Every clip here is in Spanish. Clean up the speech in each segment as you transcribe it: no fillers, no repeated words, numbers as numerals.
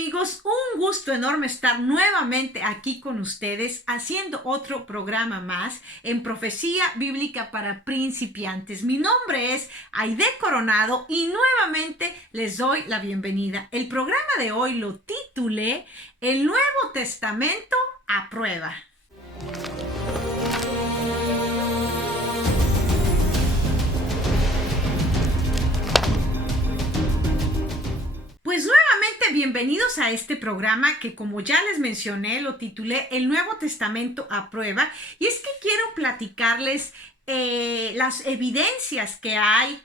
amigos? Un gusto enorme estar nuevamente aquí con ustedes haciendo otro programa más en Profecía Bíblica para Principiantes. Mi nombre es Aide Coronado y nuevamente les doy la bienvenida. El programa de hoy lo titulé El Nuevo Testamento a prueba. Pues nuevamente bienvenidos a este programa que, como ya les mencioné, lo titulé El Nuevo Testamento a prueba, y es que quiero platicarles las evidencias que hay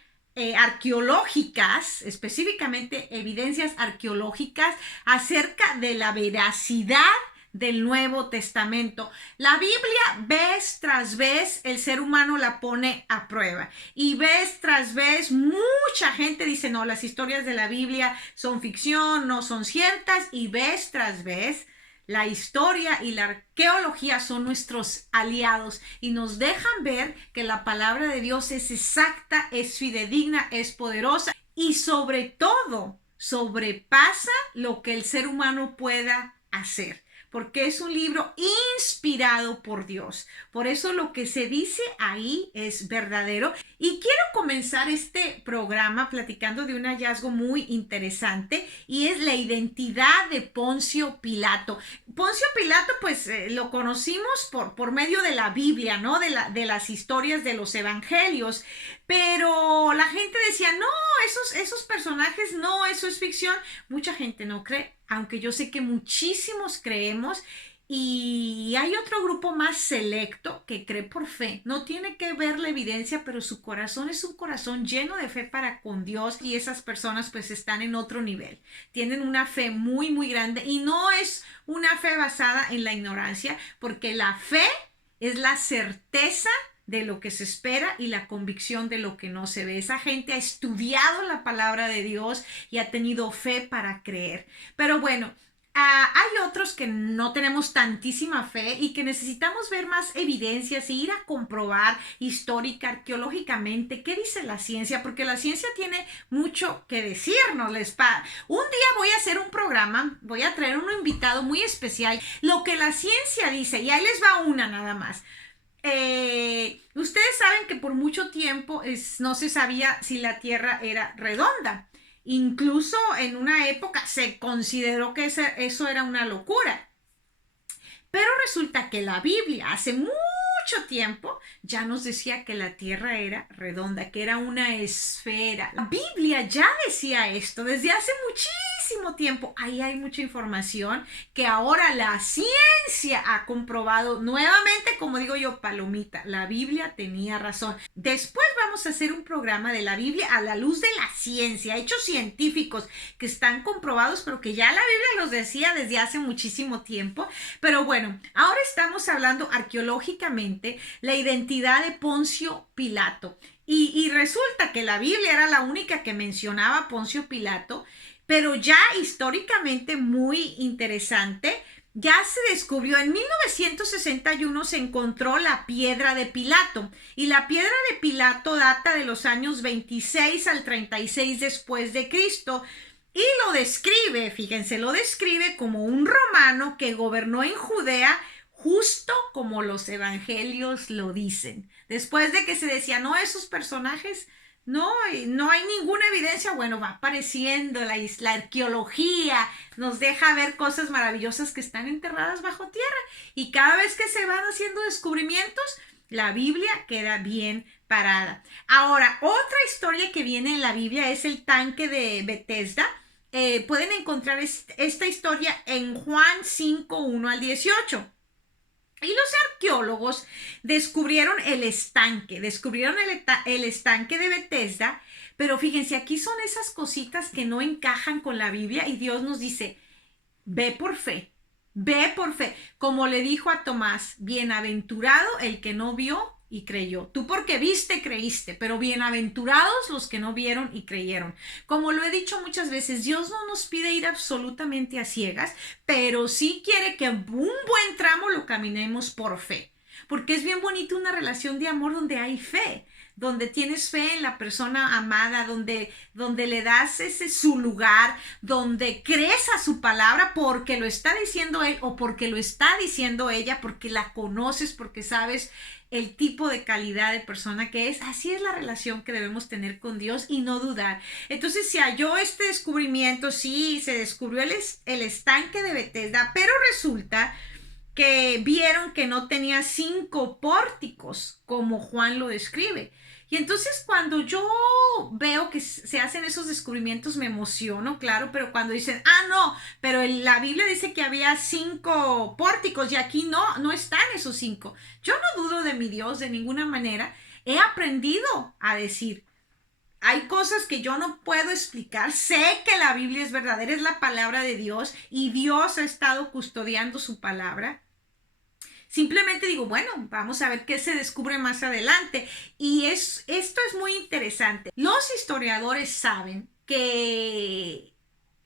arqueológicas, específicamente evidencias arqueológicas acerca de la veracidad del Nuevo Testamento. La Biblia, vez tras vez, el ser humano la pone a prueba, y vez tras vez mucha gente dice no, las historias de la Biblia son ficción, no son ciertas, y vez tras vez la historia y la arqueología son nuestros aliados y nos dejan ver que la palabra de Dios es exacta, es fidedigna, es poderosa y sobre todo sobrepasa lo que el ser humano pueda hacer, porque es un libro inspirado por Dios. Por eso lo que se dice ahí es verdadero. Y quiero comenzar este programa platicando de un hallazgo muy interesante, y es la identidad de Poncio Pilato. Poncio Pilato, pues lo conocimos por medio de la Biblia, ¿no? De las historias de los evangelios. Pero la gente decía, no, esos personajes, no, eso es ficción. Mucha gente no cree, aunque yo sé que muchísimos creemos, y hay otro grupo más selecto que cree por fe. No tiene que ver la evidencia, pero su corazón es un corazón lleno de fe para con Dios, y esas personas pues están en otro nivel. Tienen una fe muy, muy grande, y no es una fe basada en la ignorancia, porque la fe es la certeza de lo que se espera y la convicción de lo que no se ve. Esa gente ha estudiado la palabra de Dios y ha tenido fe para creer. Pero bueno, hay otros que no tenemos tantísima fe y que necesitamos ver más evidencias e ir a comprobar histórica, arqueológicamente, qué dice la ciencia, porque la ciencia tiene mucho que decirnos. Un día voy a hacer un programa, voy a traer un invitado muy especial, lo que la ciencia dice, y ahí les va una nada más. Ustedes saben que por mucho tiempo no se sabía si la Tierra era redonda. Incluso en una época se consideró que eso era una locura. Pero resulta que la Biblia hace mucho tiempo ya nos decía que la Tierra era redonda, que era una esfera. La Biblia ya decía esto desde hace muchísimo tiempo. Ahí hay mucha información que ahora la ciencia ha comprobado nuevamente. Como digo yo, palomita, la Biblia tenía razón. Después vamos a hacer un programa de la Biblia a la luz de la ciencia, hechos científicos que están comprobados, pero que ya la Biblia los decía desde hace muchísimo tiempo. Pero bueno, ahora estamos hablando arqueológicamente la identidad de Poncio Pilato. Y resulta que la Biblia era la única que mencionaba a Poncio Pilato, pero ya históricamente muy interesante, ya se descubrió en 1961, se encontró la piedra de Pilato, y la piedra de Pilato data de los años 26 al 36 después de Cristo, y lo describe, fíjense, lo describe como un romano que gobernó en Judea, justo como los evangelios lo dicen. Después de que se decía, no, esos personajes no hay ninguna evidencia, bueno, va apareciendo la arqueología, nos deja ver cosas maravillosas que están enterradas bajo tierra, y cada vez que se van haciendo descubrimientos, la Biblia queda bien parada. Ahora, otra historia que viene en la Biblia es el tanque de Bethesda. Pueden encontrar esta historia en Juan 5, 1 al 18. Y los arqueólogos descubrieron el estanque de Bethesda, pero fíjense, aquí son esas cositas que no encajan con la Biblia, y Dios nos dice, ve por fe, como le dijo a Tomás, bienaventurado el que no vio y creyó. Tú porque viste, creíste, pero bienaventurados los que no vieron y creyeron. Como lo he dicho muchas veces, Dios no nos pide ir absolutamente a ciegas, pero sí quiere que un buen tramo lo caminemos por fe, porque es bien bonito una relación de amor donde hay fe, donde tienes fe en la persona amada, donde le das ese su lugar, donde crees a su palabra porque lo está diciendo él o porque lo está diciendo ella, porque la conoces, porque sabes el tipo de calidad de persona que es. Así es la relación que debemos tener con Dios y no dudar. Entonces se halló este descubrimiento, sí, se descubrió el estanque de Betesda, pero resulta que vieron que no tenía 5 pórticos como Juan lo describe. Y entonces cuando yo veo que se hacen esos descubrimientos me emociono, claro, pero cuando dicen, no, pero la Biblia dice que había 5 pórticos y aquí no están esos 5. Yo no dudo de mi Dios de ninguna manera. He aprendido a decir, hay cosas que yo no puedo explicar. Sé que la Biblia es verdadera, es la palabra de Dios y Dios ha estado custodiando su palabra. Simplemente digo, bueno, vamos a ver qué se descubre más adelante. Y esto es muy interesante. Los historiadores saben que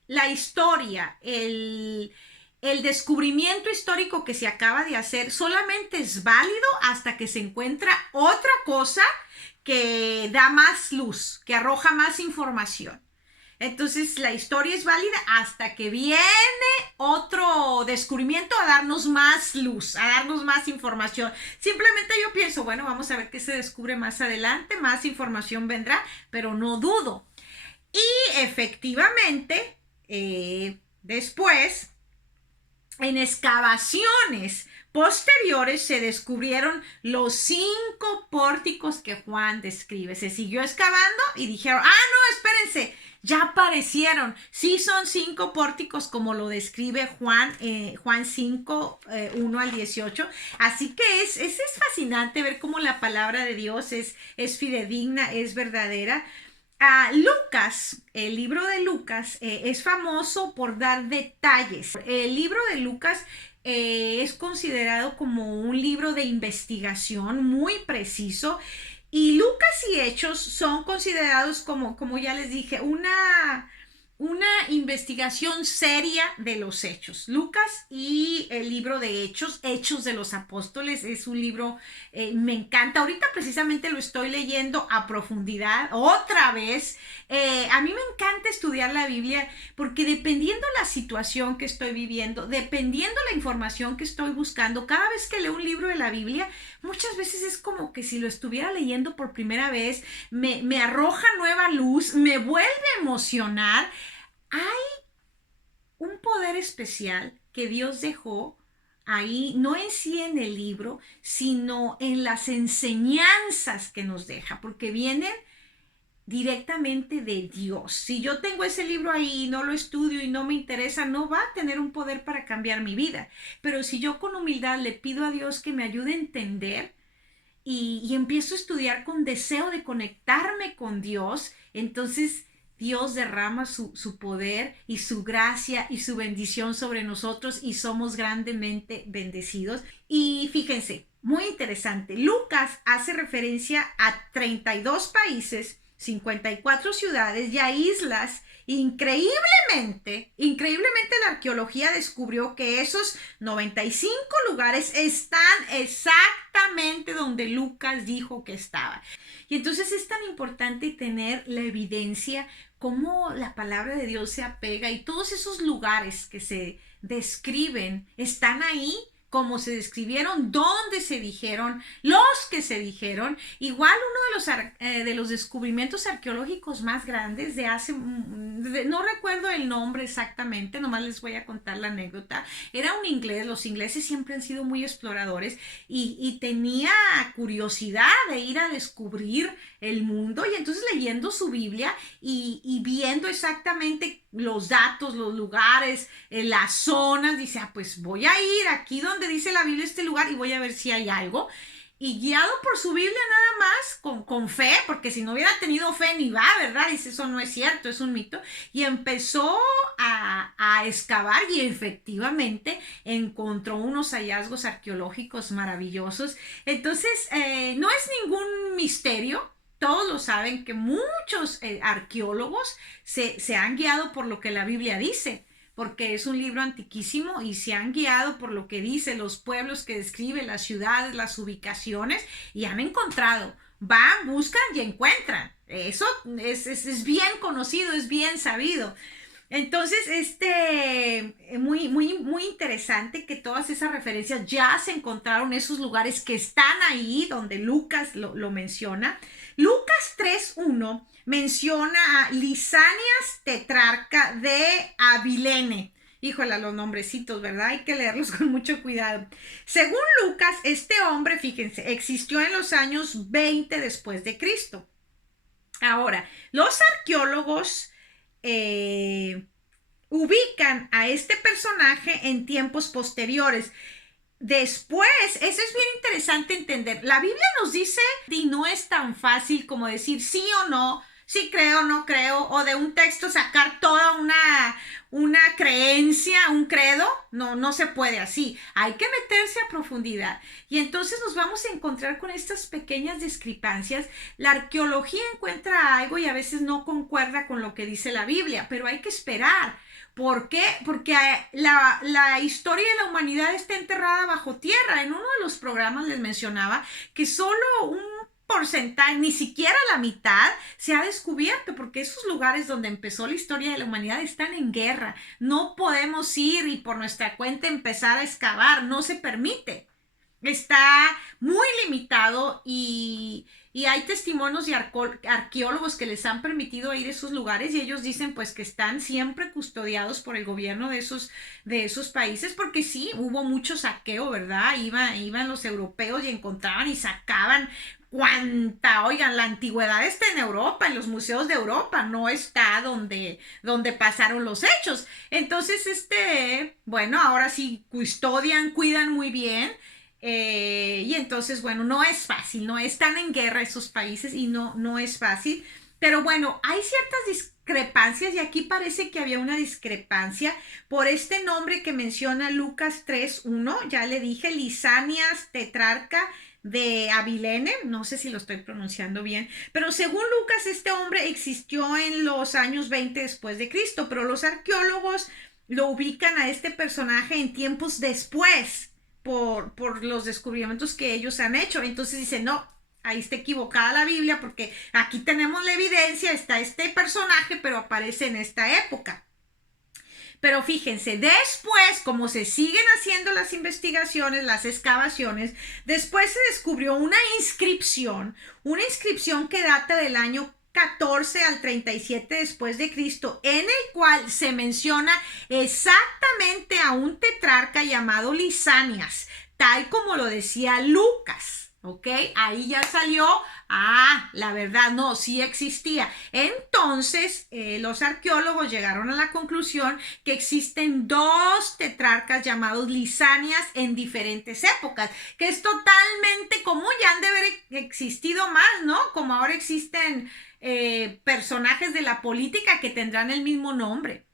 la historia, el descubrimiento histórico que se acaba de hacer solamente es válido hasta que se encuentra otra cosa que da más luz, que arroja más información. Entonces la historia es válida hasta que viene otro descubrimiento a darnos más luz, a darnos más información. Simplemente yo pienso, bueno, vamos a ver qué se descubre más adelante, más información vendrá, pero no dudo. Y efectivamente, después, en excavaciones posteriores se descubrieron los 5 pórticos que Juan describe. Se siguió excavando y dijeron, no, espérense, ya aparecieron. Sí son 5 pórticos como lo describe Juan 5, 1 al 18. Así que es fascinante ver cómo la palabra de Dios es fidedigna, es verdadera. Lucas, el libro de Lucas es famoso por dar detalles. El libro de Lucas es considerado como un libro de investigación muy preciso y Lucas y Hechos son considerados como ya les dije, una investigación seria de los hechos. Lucas y el libro de Hechos, Hechos de los Apóstoles, es un libro, me encanta. Ahorita precisamente lo estoy leyendo a profundidad, otra vez. A mí me encanta estudiar la Biblia porque dependiendo la situación que estoy viviendo, dependiendo la información que estoy buscando, cada vez que leo un libro de la Biblia, muchas veces es como que si lo estuviera leyendo por primera vez, me arroja nueva luz, me vuelve a emocionar. Hay un poder especial que Dios dejó ahí, no en sí en el libro, sino en las enseñanzas que nos deja, porque vienen directamente de Dios. Si yo tengo ese libro ahí y no lo estudio y no me interesa, no va a tener un poder para cambiar mi vida. Pero si yo con humildad le pido a Dios que me ayude a entender y empiezo a estudiar con deseo de conectarme con Dios, entonces Dios derrama su poder y su gracia y su bendición sobre nosotros y somos grandemente bendecidos. Y fíjense, muy interesante, Lucas hace referencia a 32 países, 54 ciudades y a islas. Increíblemente la arqueología descubrió que esos 95 lugares están exactamente donde Lucas dijo que estaba. Y entonces es tan importante tener la evidencia, cómo la palabra de Dios se apega y todos esos lugares que se describen están ahí como se describieron, dónde se dijeron, los que se dijeron. Igual uno de los descubrimientos arqueológicos más grandes no recuerdo el nombre exactamente, nomás les voy a contar la anécdota. Era un inglés, los ingleses siempre han sido muy exploradores y tenía curiosidad de ir a descubrir el mundo y entonces leyendo su Biblia y viendo exactamente los datos, los lugares, las zonas, dice, pues voy a ir aquí donde dice la Biblia este lugar y voy a ver si hay algo. Y guiado por su Biblia nada más, con fe, porque si no hubiera tenido fe ni va, ¿verdad? Dice, eso no es cierto, es un mito. Y empezó a excavar y efectivamente encontró unos hallazgos arqueológicos maravillosos. Entonces, no es ningún misterio. Todos lo saben que muchos arqueólogos se han guiado por lo que la Biblia dice, porque es un libro antiquísimo y se han guiado por lo que dice los pueblos que describe, las ciudades, las ubicaciones y han encontrado van, buscan y encuentran. Eso es bien conocido, es bien sabido. Entonces, muy interesante que todas esas referencias ya se encontraron en esos lugares que están ahí, donde Lucas lo menciona. Lucas 3:1 menciona a Lisanias, tetrarca de Abilene. Híjole, los nombrecitos, ¿verdad? Hay que leerlos con mucho cuidado. Según Lucas, este hombre, fíjense, existió en los años 20 después de Cristo. Ahora, los arqueólogos ubican a este personaje en tiempos posteriores. Después, eso es bien interesante entender. La Biblia nos dice, y no es tan fácil como decir sí o no, sí creo, no creo, o de un texto sacar toda una creencia, un credo. No, no se puede así. Hay que meterse a profundidad. Y entonces nos vamos a encontrar con estas pequeñas discrepancias. La arqueología encuentra algo y a veces no concuerda con lo que dice la Biblia, pero hay que esperar. ¿Por qué? Porque la historia de la humanidad está enterrada bajo tierra. En uno de los programas les mencionaba que solo un porcentaje, ni siquiera la mitad, se ha descubierto, porque esos lugares donde empezó la historia de la humanidad están en guerra. No podemos ir y por nuestra cuenta empezar a excavar, no se permite. Está muy limitado y hay testimonios de arqueólogos que les han permitido ir a esos lugares y ellos dicen pues que están siempre custodiados por el gobierno de esos países, porque sí, hubo mucho saqueo, ¿verdad? Iban los europeos y encontraban y sacaban oigan, la antigüedad está en Europa, en los museos de Europa, no está donde pasaron los hechos. Entonces, bueno, ahora sí custodian, cuidan muy bien. Y entonces, bueno, no es fácil, no están en guerra esos países y no es fácil. Pero bueno, hay ciertas discrepancias y aquí parece que había una discrepancia por este nombre que menciona Lucas 3:1. Ya le dije, Lisanias, tetrarca de Abilene, no sé si lo estoy pronunciando bien, pero según Lucas, este hombre existió en los años 20 después de Cristo, pero los arqueólogos lo ubican a este personaje en tiempos después por los descubrimientos que ellos han hecho. Entonces dicen, no, ahí está equivocada la Biblia porque aquí tenemos la evidencia, está este personaje, pero aparece en esta época. Pero fíjense, después, como se siguen haciendo las investigaciones, las excavaciones, después se descubrió una inscripción que data del año 14 al 37 después de Cristo, en el cual se menciona exactamente a un tetrarca llamado Lisanias, tal como lo decía Lucas. ¿Ok? Ahí ya salió, la verdad, no, sí existía. Entonces, los arqueólogos llegaron a la conclusión que existen dos tetrarcas llamados Lisanias en diferentes épocas, que es totalmente común, ya han de haber existido más, ¿no? Como ahora existen personajes de la política que tendrán el mismo nombre.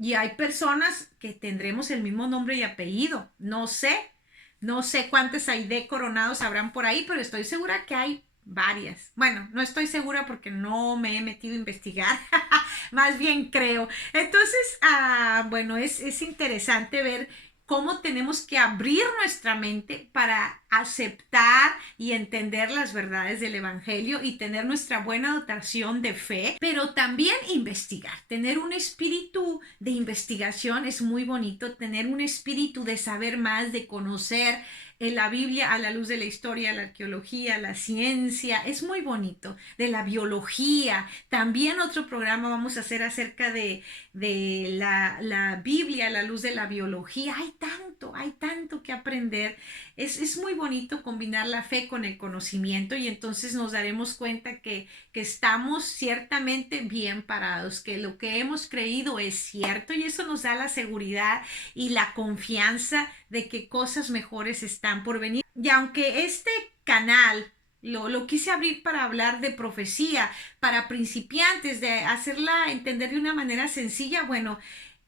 Y hay personas que tendremos el mismo nombre y apellido, no sé. No sé cuántos hay de coronados habrán por ahí, pero estoy segura que hay varias. Bueno, no estoy segura porque no me he metido a investigar, más bien creo. Entonces, bueno, es interesante ver cómo tenemos que abrir nuestra mente para aceptar y entender las verdades del Evangelio y tener nuestra buena dotación de fe, pero también investigar. Tener un espíritu de investigación es muy bonito, tener un espíritu de saber más, de conocer la Biblia a la luz de la historia, la arqueología, la ciencia, es muy bonito, de la biología. También otro programa vamos a hacer acerca de la Biblia a la luz de la biología. Hay tanto que aprender. Es muy bonito combinar la fe con el conocimiento y entonces nos daremos cuenta que estamos ciertamente bien parados, que lo que hemos creído es cierto y eso nos da la seguridad y la confianza de que cosas mejores están por venir. Y aunque este canal lo quise abrir para hablar de profecía, para principiantes, de hacerla entender de una manera sencilla, bueno,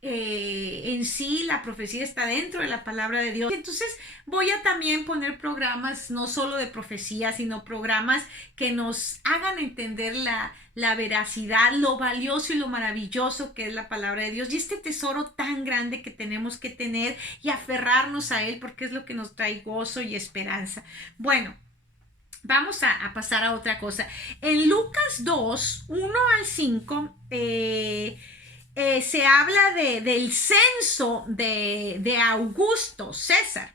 en sí la profecía está dentro de la palabra de Dios. Entonces voy a también poner programas no solo de profecía, sino programas que nos hagan entender la veracidad, lo valioso y lo maravilloso que es la palabra de Dios y este tesoro tan grande que tenemos que tener y aferrarnos a él porque es lo que nos trae gozo y esperanza. Bueno, Vamos a pasar a otra cosa. En Lucas 2, 1 al 5, se habla del censo de Augusto César.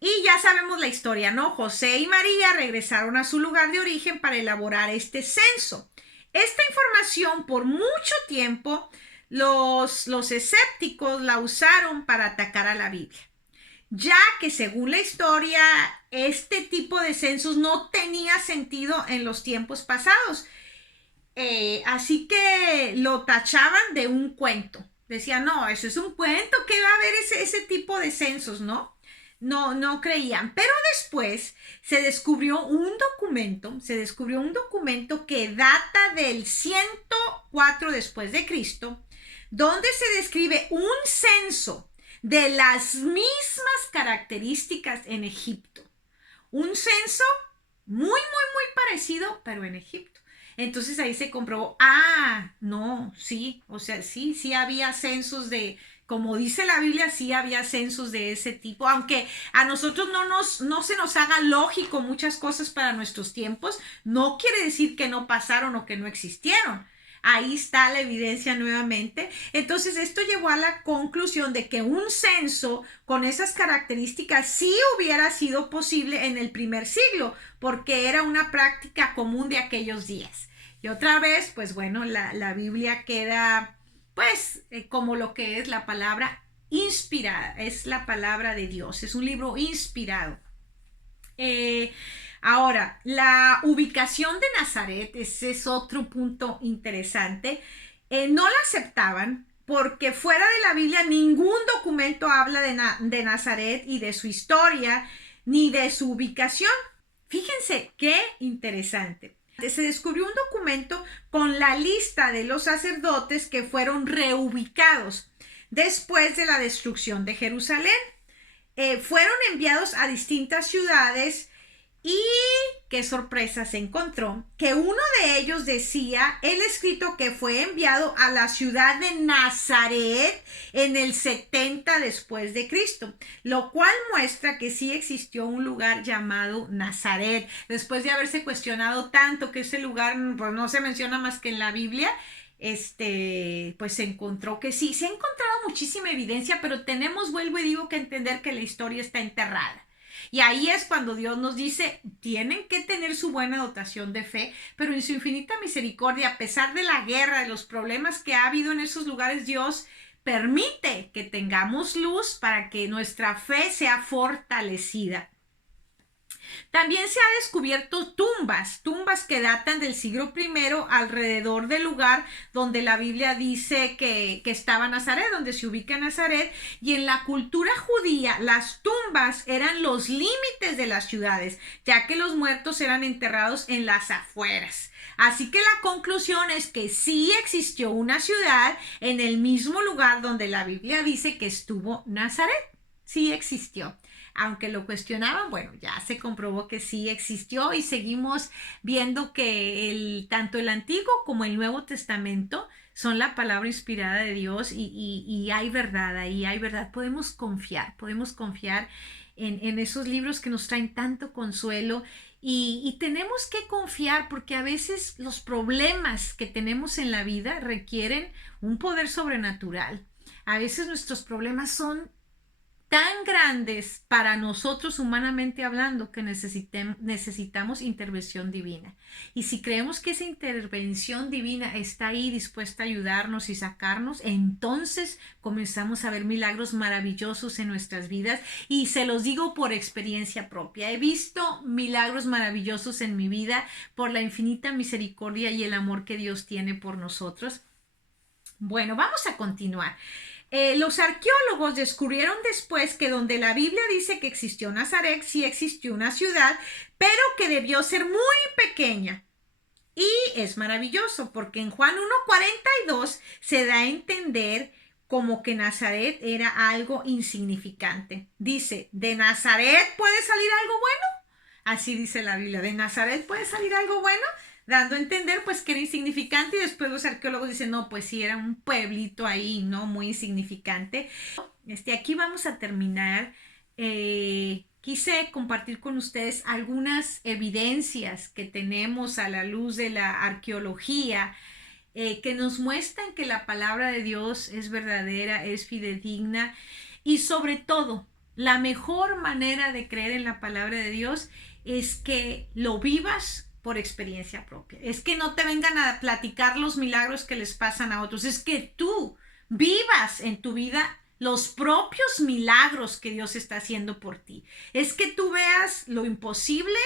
Y ya sabemos la historia, ¿no? José y María regresaron a su lugar de origen para elaborar este censo. Esta información por mucho tiempo los escépticos la usaron para atacar a la Biblia, ya que según la historia, este tipo de censos no tenía sentido en los tiempos pasados. Así que lo tachaban de un cuento. Decían, no, eso es un cuento, ¿qué va a haber ese tipo de censos, no? No creían. Pero después se descubrió un documento que data del 104 después de Cristo, donde se describe un censo de las mismas características en Egipto. Un censo muy parecido, pero en Egipto. Entonces ahí se comprobó, no, sí, o sea, sí había censos como dice la Biblia, sí había censos de ese tipo, aunque a nosotros no se nos haga lógico muchas cosas para nuestros tiempos, no quiere decir que no pasaron o que no existieron. Ahí está la evidencia nuevamente. Entonces esto llevó a la conclusión de que un censo con esas características sí hubiera sido posible en el primer siglo, porque era una práctica común de aquellos días. Y otra vez, pues bueno, la Biblia queda pues como lo que es la palabra inspirada, es la palabra de Dios, es un libro inspirado. Ahora, la ubicación de Nazaret, ese es otro punto interesante. No la aceptaban porque fuera de la Biblia ningún documento habla de Nazaret y de su historia ni de su ubicación. Fíjense qué interesante. Se descubrió un documento con la lista de los sacerdotes que fueron reubicados después de la destrucción de Jerusalén. Fueron enviados a distintas ciudades y qué sorpresa se encontró, que uno de ellos decía el escrito que fue enviado a la ciudad de Nazaret en el 70 después de Cristo, lo cual muestra que sí existió un lugar llamado Nazaret, después de haberse cuestionado tanto que ese lugar pues, no se menciona más que en la Biblia. Pues se encontró que sí, se ha encontrado muchísima evidencia, pero tenemos, vuelvo y digo, que entender que la historia está enterrada. Y ahí es cuando Dios nos dice, tienen que tener su buena dotación de fe, pero en su infinita misericordia, a pesar de la guerra, de los problemas que ha habido en esos lugares, Dios permite que tengamos luz para que nuestra fe sea fortalecida. También se ha descubierto tumbas que datan del siglo I alrededor del lugar donde la Biblia dice que estaba Nazaret, donde se ubica Nazaret, y en la cultura judía las tumbas eran los límites de las ciudades, ya que los muertos eran enterrados en las afueras. Así que la conclusión es que sí existió una ciudad en el mismo lugar donde la Biblia dice que estuvo Nazaret. Sí existió. Aunque lo cuestionaban, bueno, ya se comprobó que sí existió y seguimos viendo que tanto el Antiguo como el Nuevo Testamento son la palabra inspirada de Dios y hay verdad ahí, hay verdad. Podemos confiar en esos libros que nos traen tanto consuelo y tenemos que confiar porque a veces los problemas que tenemos en la vida requieren un poder sobrenatural. A veces nuestros problemas son tan grandes para nosotros humanamente hablando que necesitamos intervención divina. Y si creemos que esa intervención divina está ahí dispuesta a ayudarnos y sacarnos, entonces comenzamos a ver milagros maravillosos en nuestras vidas. Y se los digo por experiencia propia. He visto milagros maravillosos en mi vida por la infinita misericordia y el amor que Dios tiene por nosotros. Bueno, vamos a continuar. Los arqueólogos descubrieron después que donde la Biblia dice que existió Nazaret, sí existió una ciudad, pero que debió ser muy pequeña. Y es maravilloso porque en Juan 1:42 se da a entender como que Nazaret era algo insignificante. Dice, ¿de Nazaret puede salir algo bueno? Así dice la Biblia, ¿de Nazaret puede salir algo bueno? Dando a entender pues que era insignificante y después los arqueólogos dicen, no, pues sí, era un pueblito ahí, ¿no? Muy insignificante. Aquí vamos a terminar. quise compartir con ustedes algunas evidencias que tenemos a la luz de la arqueología que nos muestran que la palabra de Dios es verdadera, es fidedigna y sobre todo, la mejor manera de creer en la palabra de Dios es que lo vivas por experiencia propia. Es que no te vengan a platicar los milagros que les pasan a otros, es que tú vivas en tu vida los propios milagros que Dios está haciendo por ti. Es que tú veas lo imposible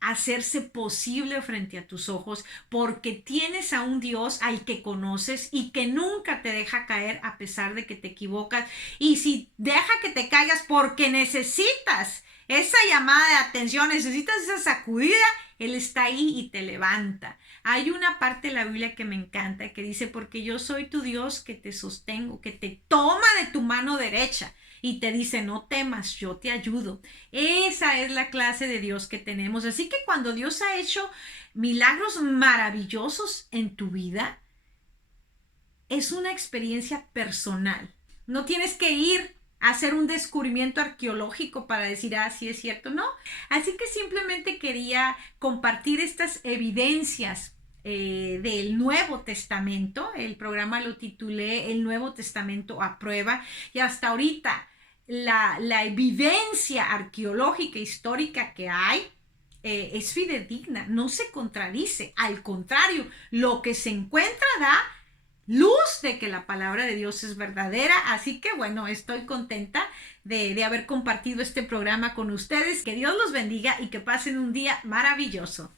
hacerse posible frente a tus ojos porque tienes a un Dios al que conoces y que nunca te deja caer a pesar de que te equivocas. Y si deja que te caigas porque necesitas esa llamada de atención, necesitas esa sacudida, Él está ahí y te levanta. Hay una parte de la Biblia que me encanta que dice, porque yo soy tu Dios que te sostengo, que te toma de tu mano derecha y te dice, no temas, yo te ayudo. Esa es la clase de Dios que tenemos. Así que cuando Dios ha hecho milagros maravillosos en tu vida, es una experiencia personal. No tienes que ir a hacer un descubrimiento arqueológico para decir, ah, sí es cierto, no. Así que simplemente quería compartir estas evidencias del Nuevo Testamento. El programa lo titulé El Nuevo Testamento a prueba y hasta ahorita la evidencia arqueológica histórica que hay es fidedigna, no se contradice, al contrario, lo que se encuentra da luz de que la palabra de Dios es verdadera. Así que bueno, estoy contenta de haber compartido este programa con ustedes. Que Dios los bendiga y que pasen un día maravilloso.